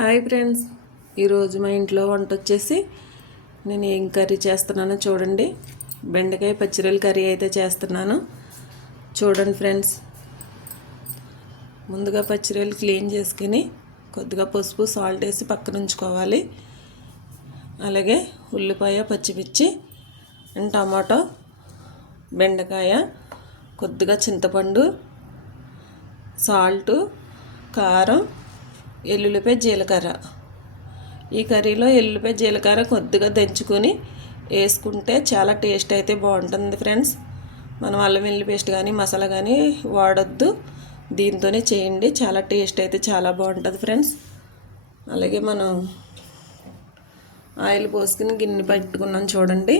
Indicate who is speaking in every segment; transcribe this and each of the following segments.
Speaker 1: Hi friends. ఈరోజు మా ఇంట్లో వంట వచ్చేసి నేను ఏం కర్రీ చేస్తున్నానో చూడండి. బెండకాయ పచ్చిరొయ్యల కర్రీ అయితే చేస్తున్నాను. చూడండి ఫ్రెండ్స్. ముందుగా పచ్చిరొయ్యలు క్లీన్ చేసుకుని కొద్దిగా పసుపు సాల్ట్ వేసి పక్కన ఉంచుకోవాలి. అలాగే ఉల్లిపాయ పచ్చిమిర్చి అండ్ టమాటో బెండకాయ కొద్దిగా చింతపండు సాల్టు కారం ఎల్లుల్లిపాయ జీలకర్ర. ఈ కర్రీలో ఎల్లుల్లిపై జీలకర్ర కొద్దిగా దంచుకొని వేసుకుంటే చాలా టేస్ట్ అయితే బాగుంటుంది ఫ్రెండ్స్. మనం అల్లం వెల్లుల్లి పేస్ట్ కానీ మసాలా కానీ వాడొద్దు. దీంతోనే చేయండి చాలా టేస్ట్ అయితే చాలా బాగుంటుంది ఫ్రెండ్స్. అలాగే మనం ఆయిల్ పోసుకుని గిన్నె పెట్టుకున్నాం చూడండి.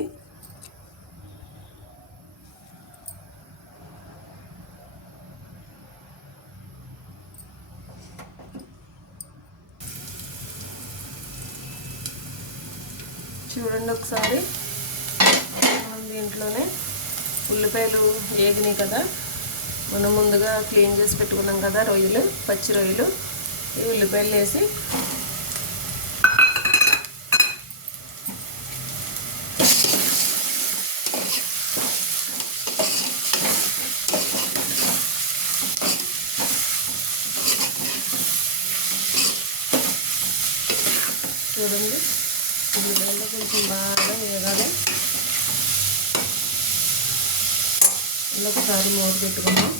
Speaker 1: చూడండి ఒకసారి. మనం దీంట్లోనే ఉల్లిపాయలు ఏగినాయి కదా. మనం ముందుగా క్లీన్ చేసి పెట్టుకున్నాం కదా రొయ్యలు పచ్చి రొయ్యలు. ఈ ఉల్లిపాయలు వేసి చూడండి. నీళ్ళు కొంచెం బాగా వేగాలి ఒకసారి మూత పెట్టుకుందాం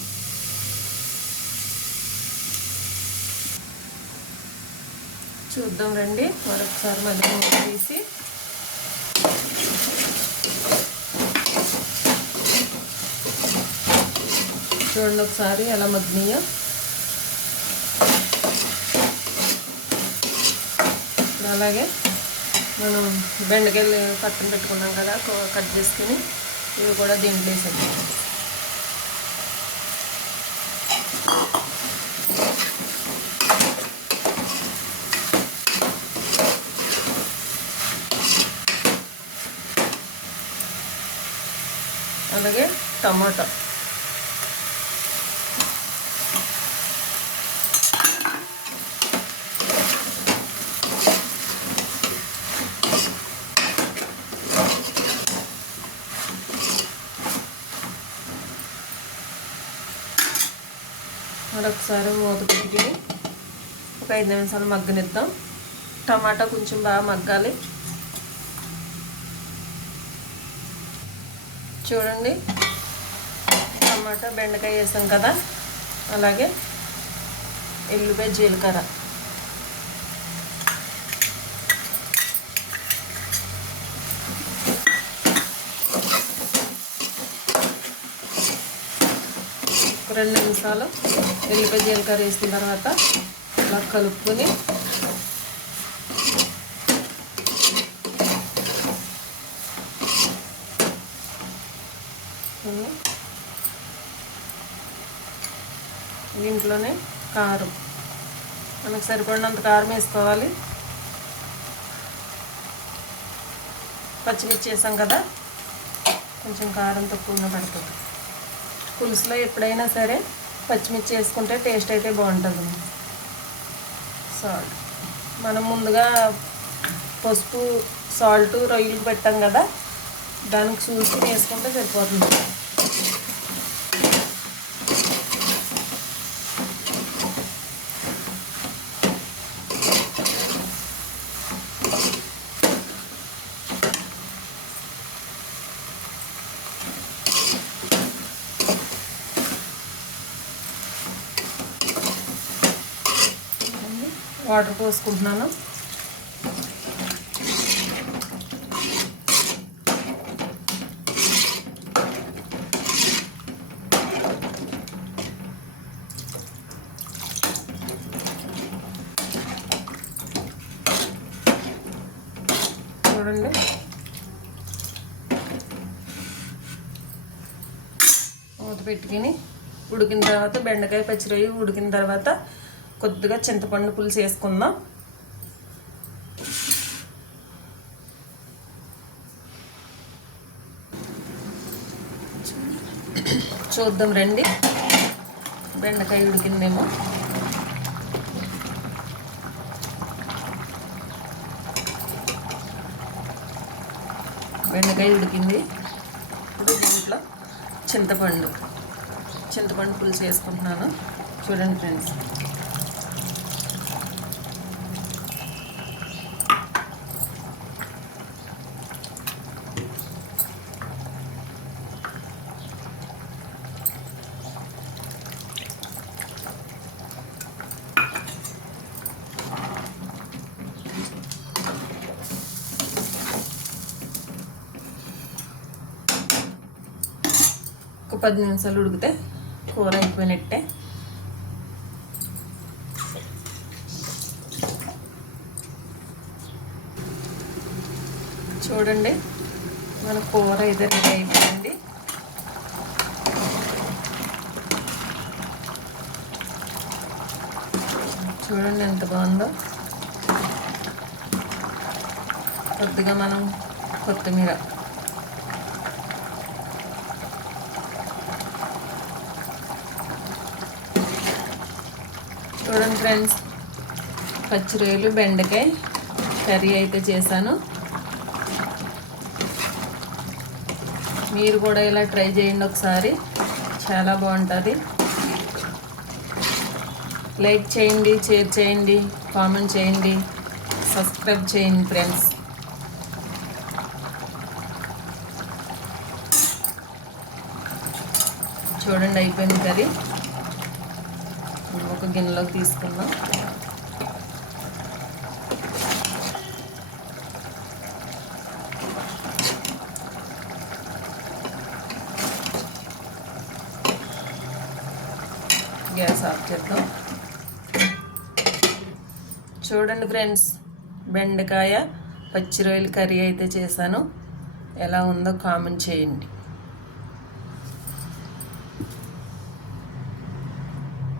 Speaker 1: చూద్దాం రండి. మరొకసారి మళ్ళీ మూత తీసి. చూడండి ఒకసారి ఎలా మగ్గినాయో. అలాగే మనం బెండకాయలు పక్కన పెట్టుకున్నాం కదా కట్ చేసుకుని ఇవి కూడా దీంట్లో వేసేద్దాం. అలాగే టమాటా. మరొకసారి మూత పెట్టి ఒక ఐదు నిమిషాలు మగ్గనిద్దాం. టమాటా కొంచెం బాగా మగ్గాలి. చూడండి. టమాటా బెండకాయ వేసాం కదా. అలాగే ఎల్లుపాయ జీలకర్ర. రెండు నిమిషాలు ఎల్లిపాయ జీలకర్ర వేసిన తర్వాత ఇలా కలుపుకొని దీంట్లోనే కారం. మనకు సరిపడినంత కారం వేసుకోవాలి. పచ్చిమిర్చి వేసాం కదా కొంచెం కారం తక్కువగా పడుతుంది. పులుసులో ఎప్పుడైనా సరే పచ్చిమిర్చి వేసుకుంటే టేస్ట్ అయితే బాగుంటుంది. సాల్ట్. మనం ముందుగా పసుపు సాల్ట్ రొయ్యలు పెట్టాం కదా దానికి చూసి వేసుకుంటే సరిపోతుంది. వాటర్ పోసుకుంటున్నాను. చూడండి. మూత పెట్టుకుని ఉడికిన తర్వాత బెండకాయ పచ్చిరొయ్యి ఉడికిన తర్వాత కొద్దిగా చింతపండు పులుసు వేసుకుందాం. చూద్దాం రండి. బెండకాయ ఉడికిందేమో. బెండకాయ ఉడికింది. ఇప్పుడు దీంట్లో చింతపండు. చింతపండు పులుసు వేసుకుంటున్నాను. చూడండి ఫ్రెండ్స్. ఒక పది నిమిషాలు ఉడికితే కూర అయిపోయినట్టే. చూడండి మన కూర అయితే రెడీ అయిపోయింది. చూడండి ఎంత బాగుందో. కొద్దిగా మనం కొత్తిమీర. చూడండి ఫ్రెండ్స్. పచ్చిరొయ్యలు బెండకాయ కర్రీ అయితే చేశాను. మీరు కూడా ఇలా ట్రై చేయండి ఒకసారి. చాలా బాగుంటుంది. లైక్ చేయండి షేర్ చేయండి కామెంట్ చేయండి. సబ్స్క్రైబ్ చేయండి ఫ్రెండ్స్. చూడండి అయిపోయింది కర్రీ. ఒక గిన్నెలోకి తీసుకుందాం. గ్యాస్ ఆఫ్ చేద్దాం. చూడండి ఫ్రెండ్స్ బెండకాయ పచ్చిరొయ్యలు కర్రీ అయితే చేశాను. ఎలా ఉందో కామెంట్ చేయండి.